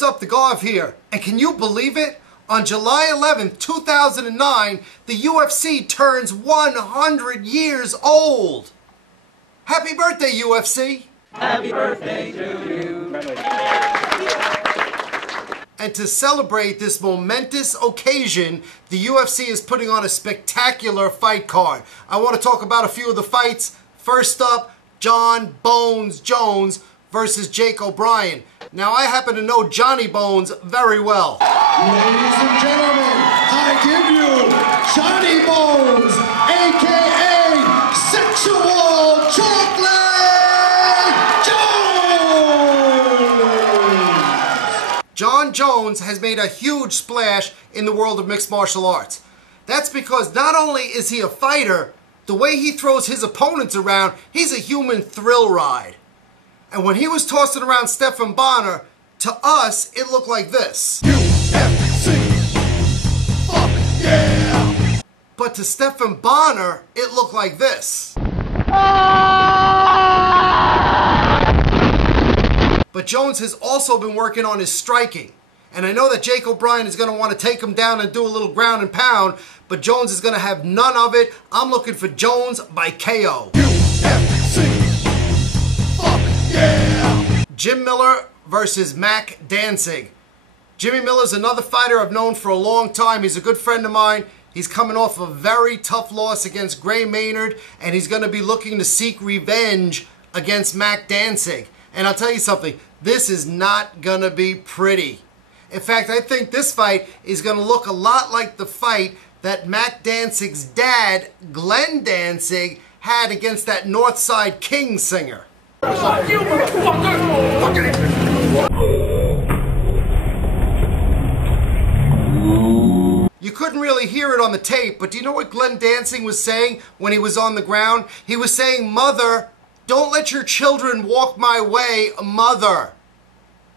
what's up? The Garv here. And can you believe it? On July 11th, 2009, the UFC turns 100 years old. Happy birthday, UFC. Happy birthday to you. And to celebrate this momentous occasion, the UFC is putting on a spectacular fight card. I want to talk about a few of the fights. First up, Jon Bones Jones versus Jake O'Brien. Now, I happen to know Johnny Bones very well. Ladies and gentlemen, I give you Johnny Bones, a.k.a. Sexual Chocolate Jones! Jon Jones has made a huge splash in the world of mixed martial arts. That's because not only is he a fighter, the way he throws his opponents around, he's a human thrill ride. And when he was tossing around Stephan Bonnar, to us, it looked like this. UFC, fuck yeah! But to Stephan Bonnar, it looked like this. But Jones has also been working on his striking. And I know that Jake O'Brien is going to want to take him down and do a little ground and pound, but Jones is going to have none of it. I'm looking for Jones by KO. UFC, fuck yeah! Jim Miller versus Mac Danzig. Jimmy Miller's another fighter I've known for a long time. He's a good friend of mine. He's coming off a very tough loss against Gray Maynard, and he's going to be looking to seek revenge against Mac Danzig. And I'll tell you something, this is not going to be pretty. In fact, I think this fight is going to look a lot like the fight that Mac Danzig's dad, Glenn Danzig, had against that Northside King singer. Fuck you, motherfucker! You couldn't really hear it on the tape, but do you know what Glenn Danzig was saying when he was on the ground? He was saying, "Mother, don't let your children walk my way, mother."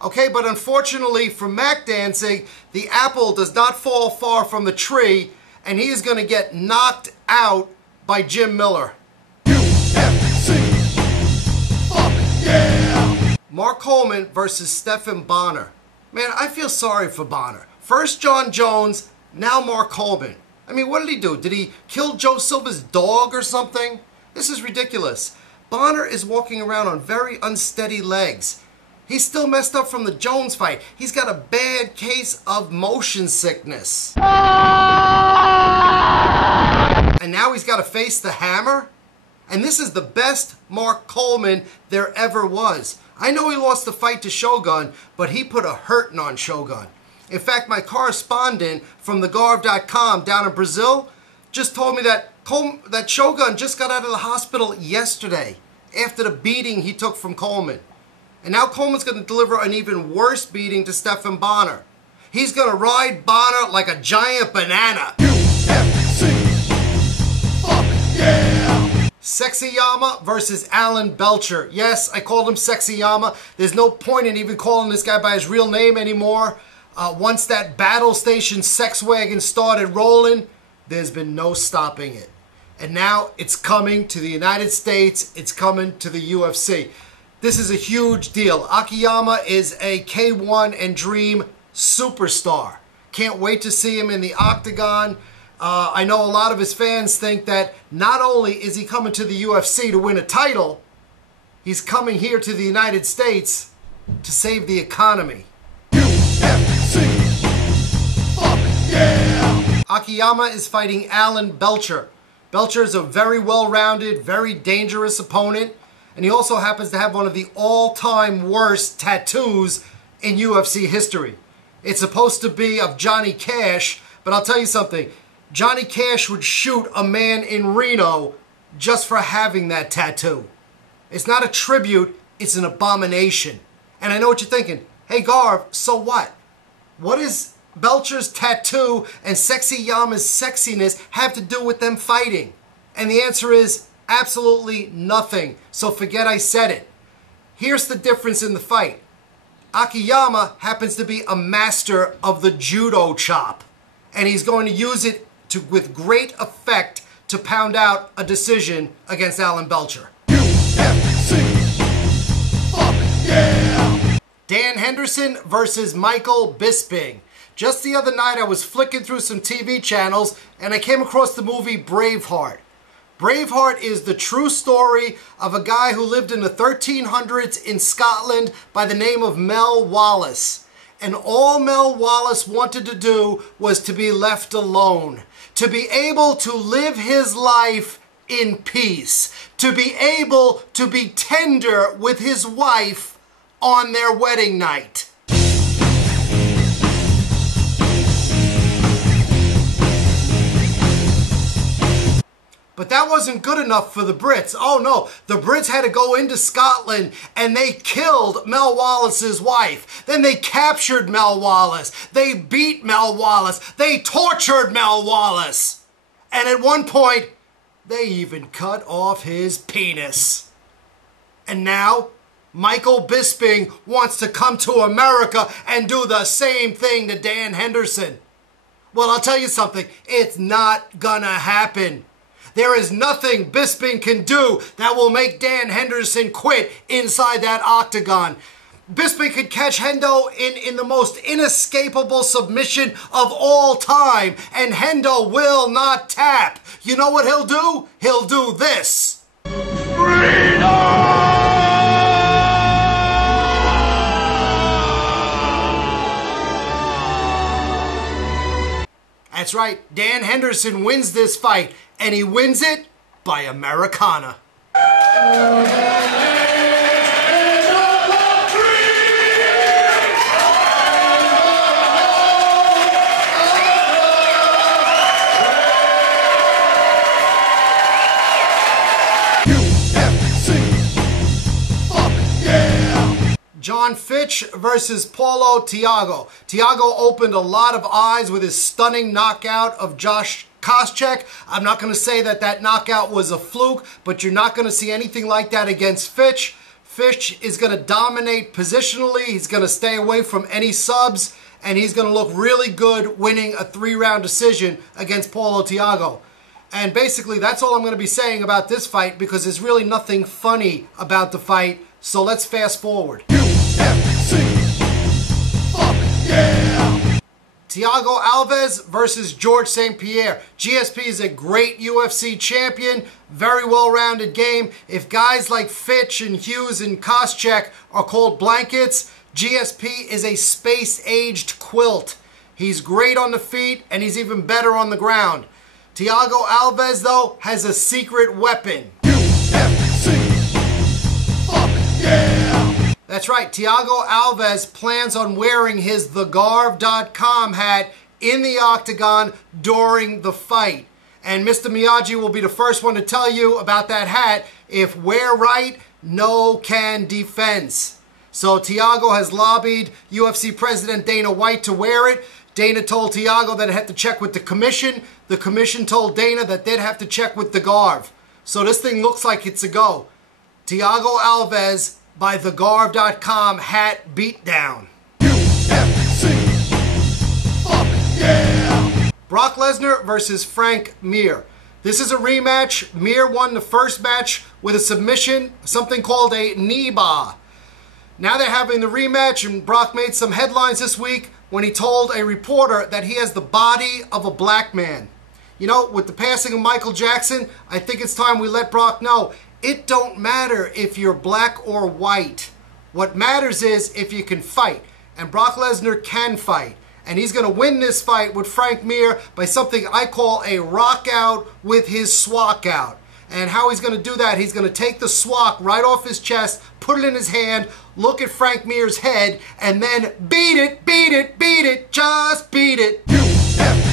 Okay, but unfortunately for Mac Danzig, the apple does not fall far from the tree, and he is going to get knocked out by Jim Miller. UFC, fuck yeah! Mark Coleman versus Stephan Bonnar. Man, I feel sorry for Bonnar. First Jon Jones, now Mark Coleman. I mean, what did he do? Did he kill Joe Silva's dog or something? This is ridiculous. Bonnar is walking around on very unsteady legs. He's still messed up from the Jones fight. He's got a bad case of motion sickness. And now he's got to face the Hammer? And this is the best Mark Coleman there ever was. I know he lost the fight to Shogun, but he put a hurting on Shogun. In fact, my correspondent from thegarv.com down in Brazil just told me that Shogun just got out of the hospital yesterday after the beating he took from Coleman. And now Coleman's going to deliver an even worse beating to Stephan Bonnar. He's going to ride Bonnar like a giant banana. UFC, fuck yeah! Sexy Yama versus Alan Belcher. Yes, I called him Sexy Yama. There's no point in even calling this guy by his real name anymore. Once that battle station sex wagon started rolling, there's been no stopping it. And now it's coming to the United States. It's coming to the UFC. This is a huge deal. Akiyama is a K1 and Dream superstar. Can't wait to see him in the octagon. I know a lot of his fans think that not only is he coming to the UFC to win a title, he's coming here to the United States to save the economy. UFC, fuck yeah! Akiyama is fighting Alan Belcher. Belcher is a very well-rounded, very dangerous opponent. And he also happens to have one of the all-time worst tattoos in UFC history. It's supposed to be of Johnny Cash, but I'll tell you something. Johnny Cash would shoot a man in Reno just for having that tattoo. It's not a tribute, it's an abomination. And I know what you're thinking. Hey Garv, so what? What does Belcher's tattoo and Sexy Yama's sexiness have to do with them fighting? And the answer is absolutely nothing. So forget I said it. Here's the difference in the fight. Akiyama happens to be a master of the judo chop. And he's going to use it with great effect to pound out a decision against Alan Belcher. UFC, fuck yeah! Dan Henderson versus Michael Bisping. Just the other night I was flicking through some TV channels and I came across the movie Braveheart. Braveheart is the true story of a guy who lived in the 1300s in Scotland by the name of Mel Wallace. And all Mel Wallace wanted to do was to be left alone, to be able to live his life in peace, to be able to be tender with his wife on their wedding night. But that wasn't good enough for the Brits. Oh no, the Brits had to go into Scotland and they killed Mel Wallace's wife. Then they captured Mel Wallace. They beat Mel Wallace. They tortured Mel Wallace. And at one point, they even cut off his penis. And now, Michael Bisping wants to come to America and do the same thing to Dan Henderson. Well, I'll tell you something. It's not gonna happen. There is nothing Bisping can do that will make Dan Henderson quit inside that octagon. Bisping could catch Hendo in the most inescapable submission of all time, and Hendo will not tap. You know what he'll do? He'll do this. That's right, Dan Henderson wins this fight, and he wins it by Americana. John Fitch versus Paulo Thiago. Thiago opened a lot of eyes with his stunning knockout of Josh Koscheck. I'm not going to say that that knockout was a fluke, but you're not going to see anything like that against Fitch. Fitch is going to dominate positionally. He's going to stay away from any subs, and he's going to look really good winning a 3-round decision against Paulo Thiago. And basically, that's all I'm going to be saying about this fight because there's really nothing funny about the fight. So let's fast forward. Thiago Alves versus George St. Pierre. GSP is a great UFC champion, very well-rounded game. If guys like Fitch and Hughes and Koscheck are called blankets, GSP is a space-aged quilt. He's great on the feet and he's even better on the ground. Thiago Alves, though, has a secret weapon. That's right, Thiago Alves plans on wearing his TheGarv.com hat in the octagon during the fight. And Mr. Miyagi will be the first one to tell you about that hat. If wear right, no can defense. So Thiago has lobbied UFC President Dana White to wear it. Dana told Thiago that it had to check with the commission. The commission told Dana that they'd have to check with the Garv. So this thing looks like it's a go. Thiago Alves by TheGarv.com hat beatdown. Brock Lesnar versus Frank Mir. This is a rematch. Mir won the first match with a submission, something called a knee bar. Now they're having the rematch, and Brock made some headlines this week when he told a reporter that he has the body of a black man. You know, with the passing of Michael Jackson, I think it's time we let Brock know it don't matter if you're black or white. What matters is if you can fight. And Brock Lesnar can fight. And he's going to win this fight with Frank Mir by something I call a rock out with his swak out. And how he's going to do that, he's going to take the swak right off his chest, put it in his hand, look at Frank Mir's head, and then beat it, beat it, beat it, just beat it.